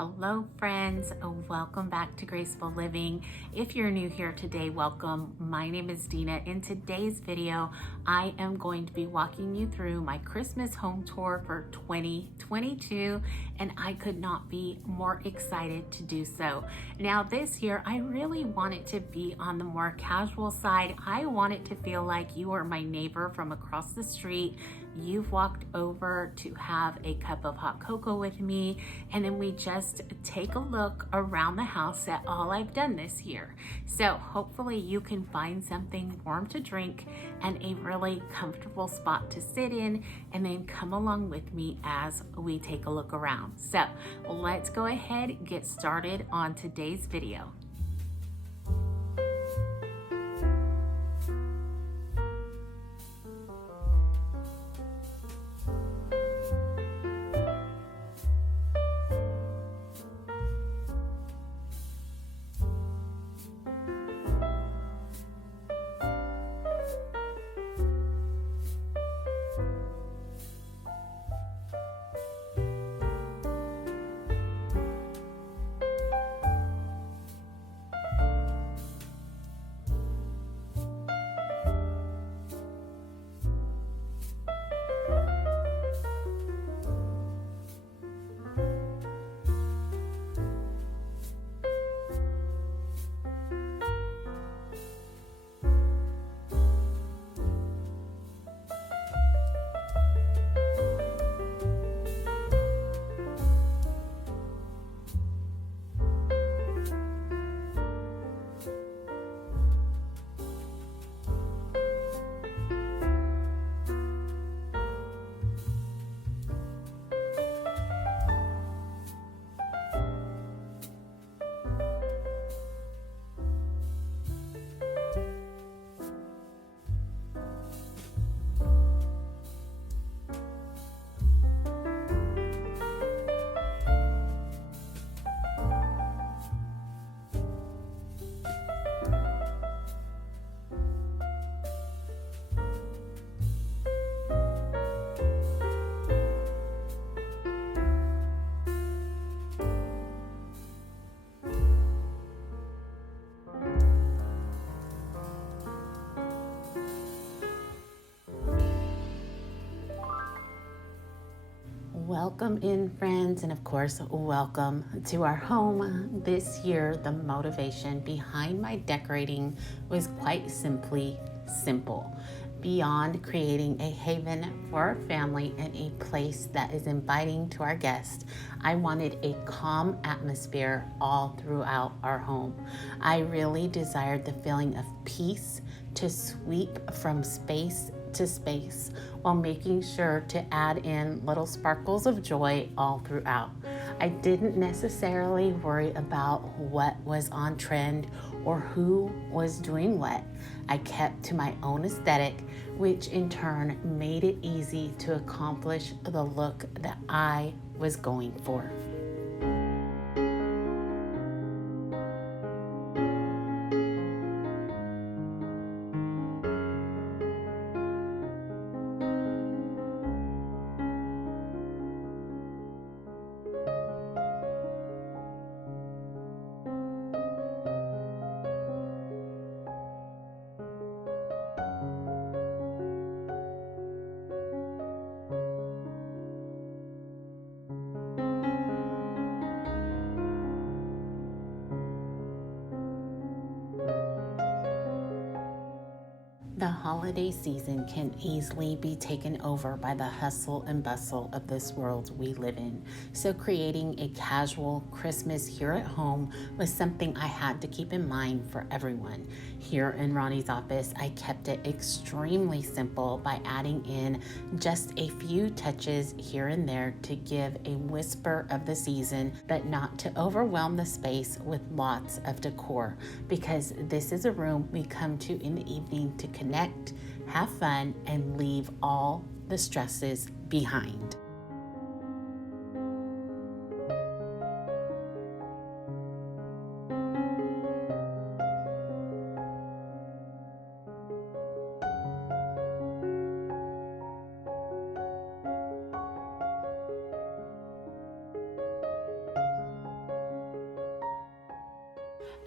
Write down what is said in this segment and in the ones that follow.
Hello friends, welcome back to Graceful Living. If you're new here today, welcome. My name is Dina. In today's video, I am going to be walking you through my Christmas home tour for 2022, and I could not be more excited to do so. Now this year, I really want it to be on the more casual side. I want it to feel like you are my neighbor from across the street. You've walked over to have a cup of hot cocoa with me, and then we just take a look around the house at all I've done this year. So hopefully you can find something warm to drink and a really comfortable spot to sit in, and then come along with me as we take a look around. So let's go ahead and get started on today's video. Welcome in, friends, and of course, welcome to our home. This year, the motivation behind my decorating was quite simply simple. Beyond creating a haven for our family and a place that is inviting to our guests, I wanted a calm atmosphere all throughout our home. I really desired the feeling of peace to sweep from space to space while making sure to add in little sparkles of joy all throughout. I didn't necessarily worry about what was on trend or who was doing what. I kept to my own aesthetic, which in turn made it easy to accomplish the look that I was going for. The holiday season can easily be taken over by the hustle and bustle of this world we live in. So creating a casual Christmas here at home was something I had to keep in mind for everyone. Here in Ronnie's office, I kept it extremely simple by adding in just a few touches here and there to give a whisper of the season, but not to overwhelm the space with lots of decor, because this is a room we come to in the evening to connect, have fun, and leave all the stresses behind.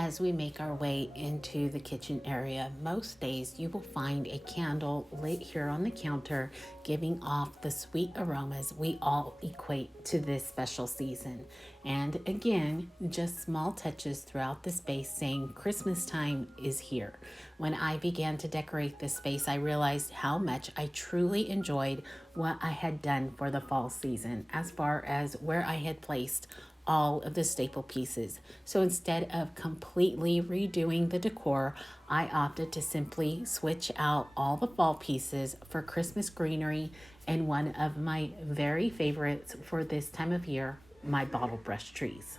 As we make our way into the kitchen area, most days you will find a candle lit here on the counter, giving off the sweet aromas we all equate to this special season. And again, just small touches throughout the space saying Christmas time is here. When I began to decorate this space, I realized how much I truly enjoyed what I had done for the fall season, as far as where I had placed all of the staple pieces. So instead of completely redoing the decor, I opted to simply switch out all the fall pieces for Christmas greenery and one of my very favorites for this time of year, my bottle brush trees.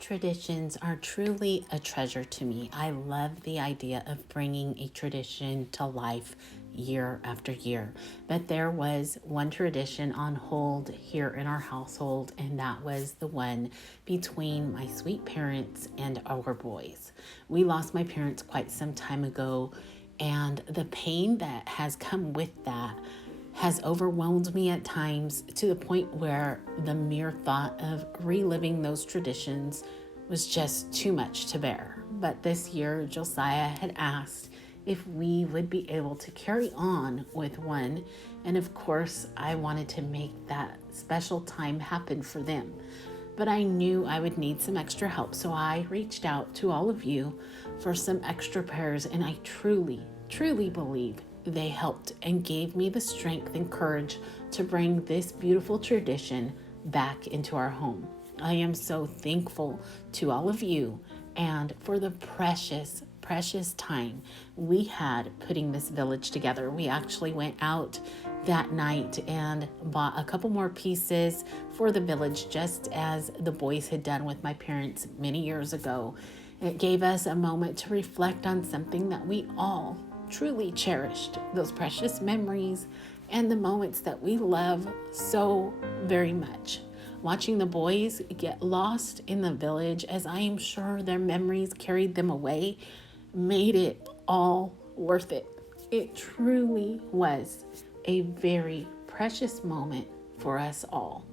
Traditions are truly a treasure to me. I love the idea of bringing a tradition to life year after year. But there was one tradition on hold here in our household, and that was the one between my sweet parents and our boys. We lost my parents quite some time ago, and the pain that has come with that has overwhelmed me at times to the point where the mere thought of reliving those traditions was just too much to bear. But this year, Josiah had asked if we would be able to carry on with one. And of course, I wanted to make that special time happen for them. But I knew I would need some extra help, so I reached out to all of you for some extra prayers, and I truly believe they helped and gave me the strength and courage to bring this beautiful tradition back into our home. I am so thankful to all of you and for the precious time we had putting this village together. We actually went out that night and bought a couple more pieces for the village, just as the boys had done with my parents many years ago. It gave us a moment to reflect on something that we all truly cherished, those precious memories and the moments that we love so very much. Watching the boys get lost in the village, as I am sure their memories carried them away, made it all worth it. It truly was a very precious moment for us all.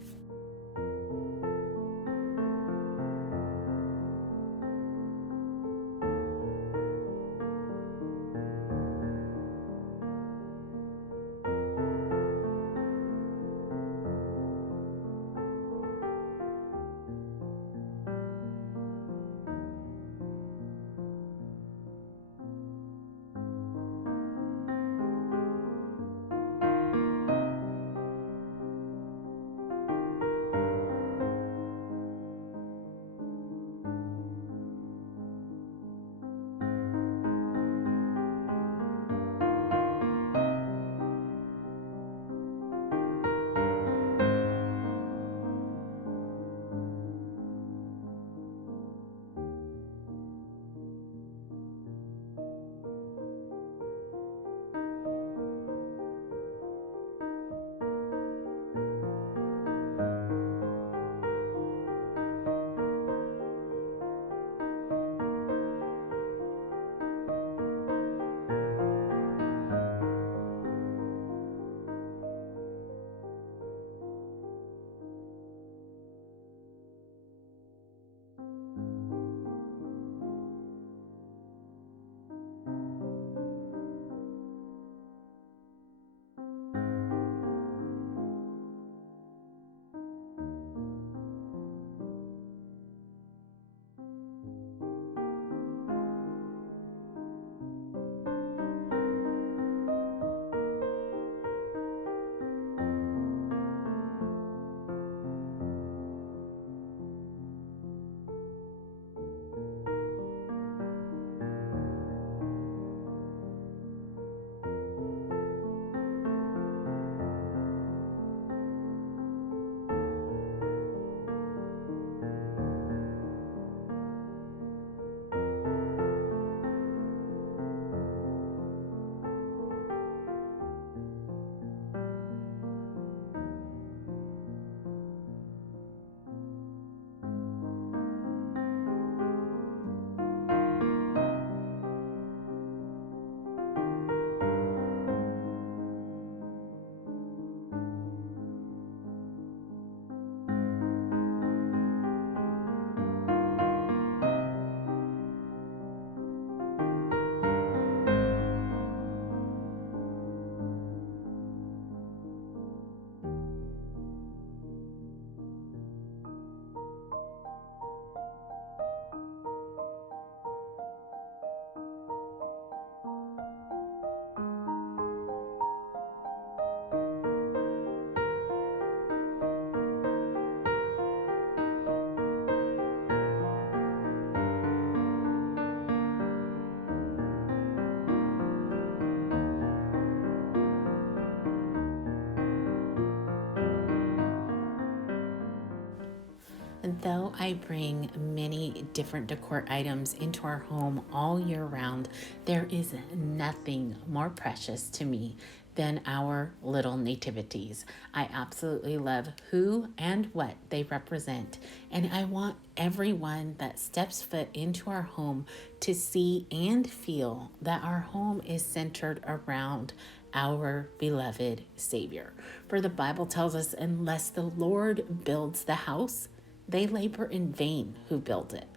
Though I bring many different decor items into our home all year round, there is nothing more precious to me than our little nativities. I absolutely love who and what they represent, and I want everyone that steps foot into our home to see and feel that our home is centered around our beloved Savior. For the Bible tells us, unless the Lord builds the house, they labor in vain who build it.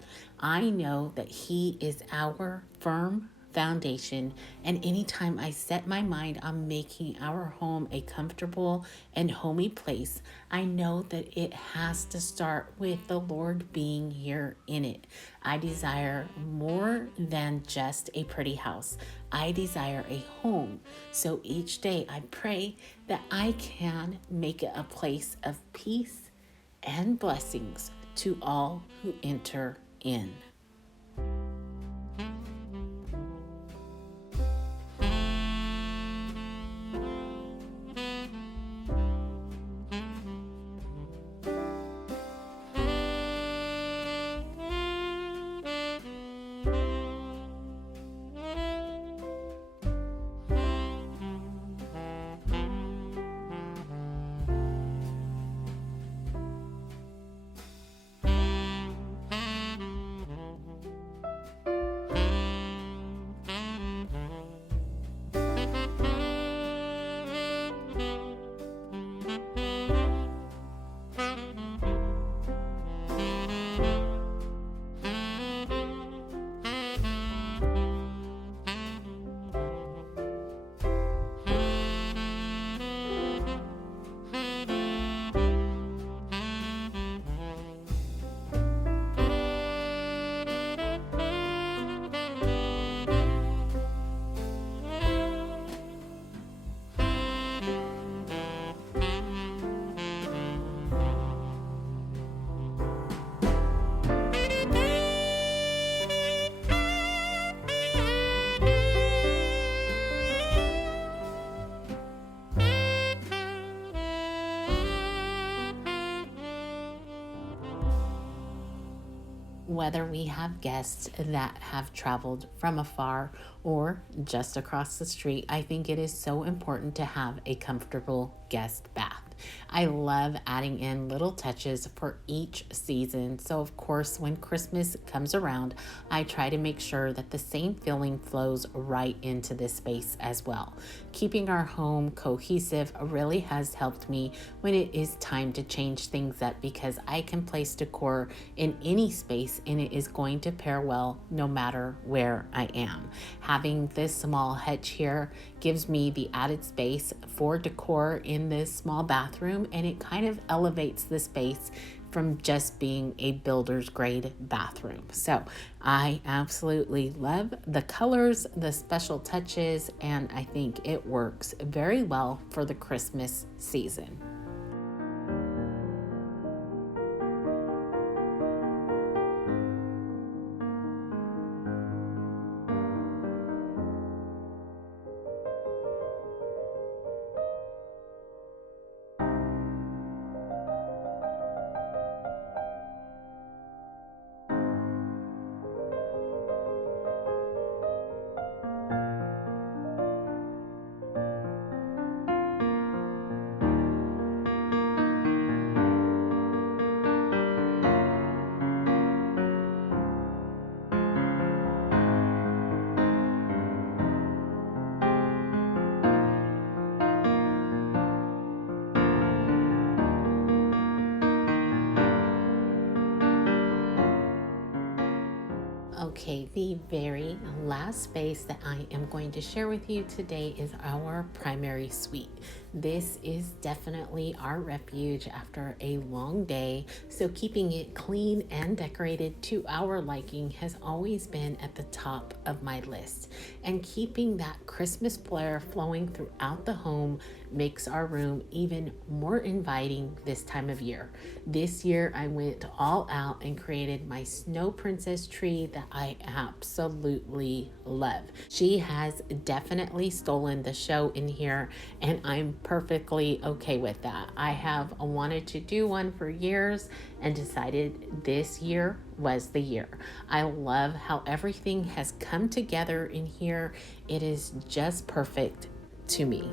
I know that He is our firm foundation, and anytime I set my mind on making our home a comfortable and homey place, I know that it has to start with the Lord being here in it. I desire more than just a pretty house. I desire a home. So each day I pray that I can make it a place of peace and blessings to all who enter in. Whether we have guests that have traveled from afar or just across the street, I think it is so important to have a comfortable guest bath. I love adding in little touches for each season. So of course, when Christmas comes around, I try to make sure that the same feeling flows right into this space as well. Keeping our home cohesive really has helped me when it is time to change things up, because I can place decor in any space and it is going to pair well no matter where I am. Having this small hutch here gives me the added space for decor in this small bathroom, and it kind of elevates the space from just being a builder's grade bathroom. So I absolutely love the colors, the special touches, and I think it works very well for the Christmas season. Okay, the very last space that I am going to share with you today is our primary suite. This is definitely our refuge after a long day, so keeping it clean and decorated to our liking has always been at the top of my list. And keeping that Christmas flair flowing throughout the home makes our room even more inviting this time of year. This year I went all out and created my snow princess tree that I absolutely love. She has definitely stolen the show in here, and I'm perfectly okay with that. I have wanted to do one for years and decided this year was the year. I love how everything has come together in here. It is just perfect to me.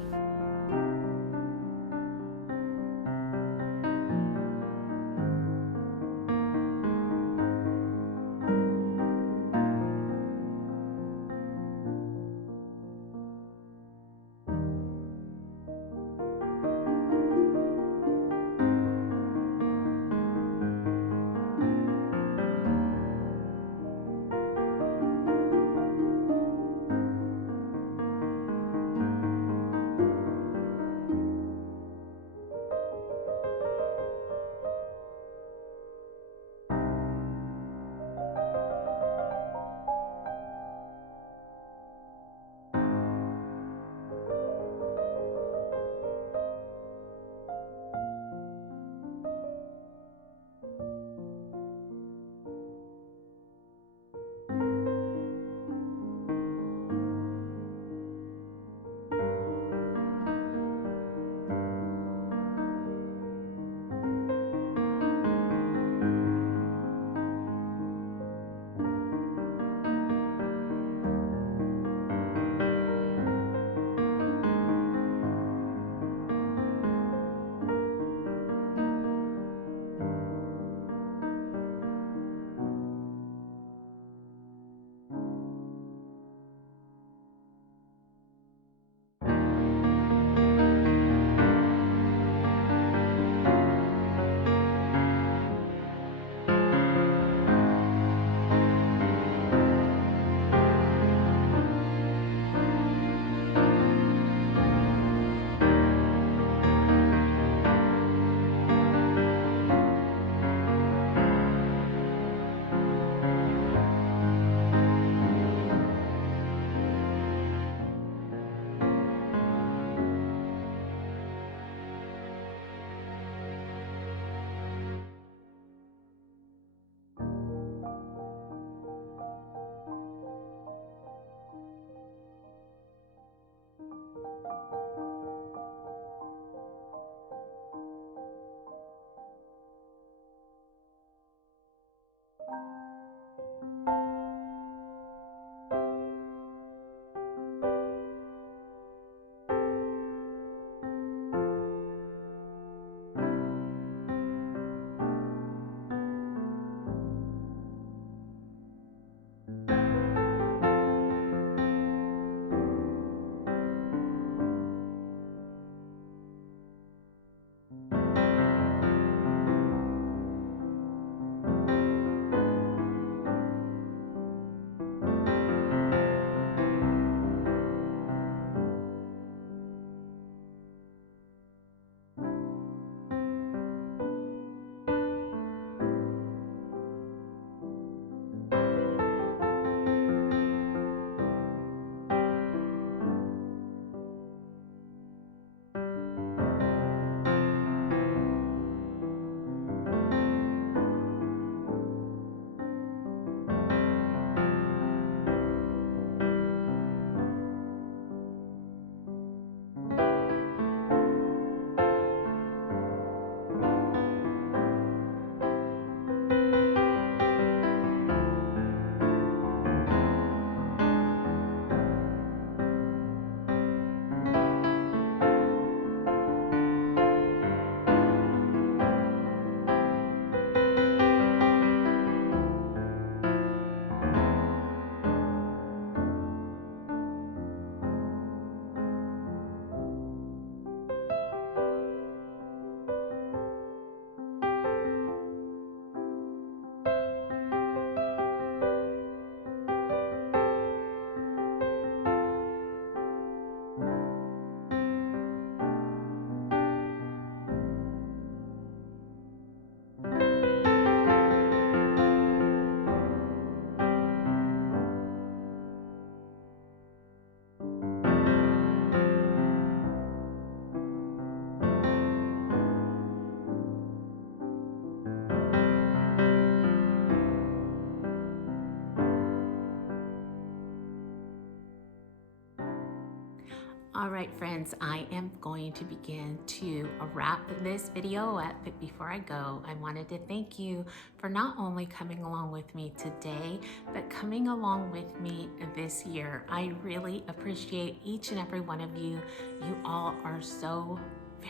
All right, friends, I am going to begin to wrap this video up, but before I go, I wanted to thank you for not only coming along with me today, but coming along with me this year. I really appreciate each and every one of you. You all are so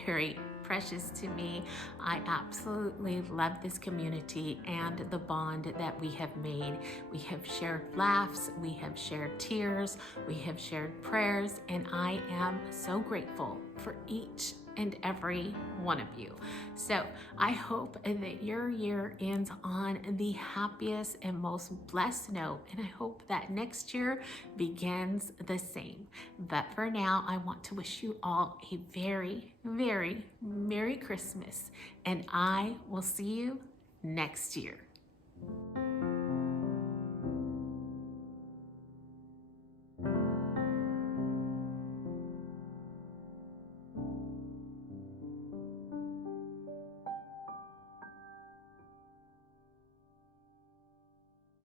very precious to me. I absolutely love this community and the bond that we have made. We have shared laughs, we have shared tears, we have shared prayers, and I am so grateful for each and every one of you. So I hope that your year ends on the happiest and most blessed note, and I hope that next year begins the same. But for now, I want to wish you all a very, very Merry Christmas, and I will see you next year.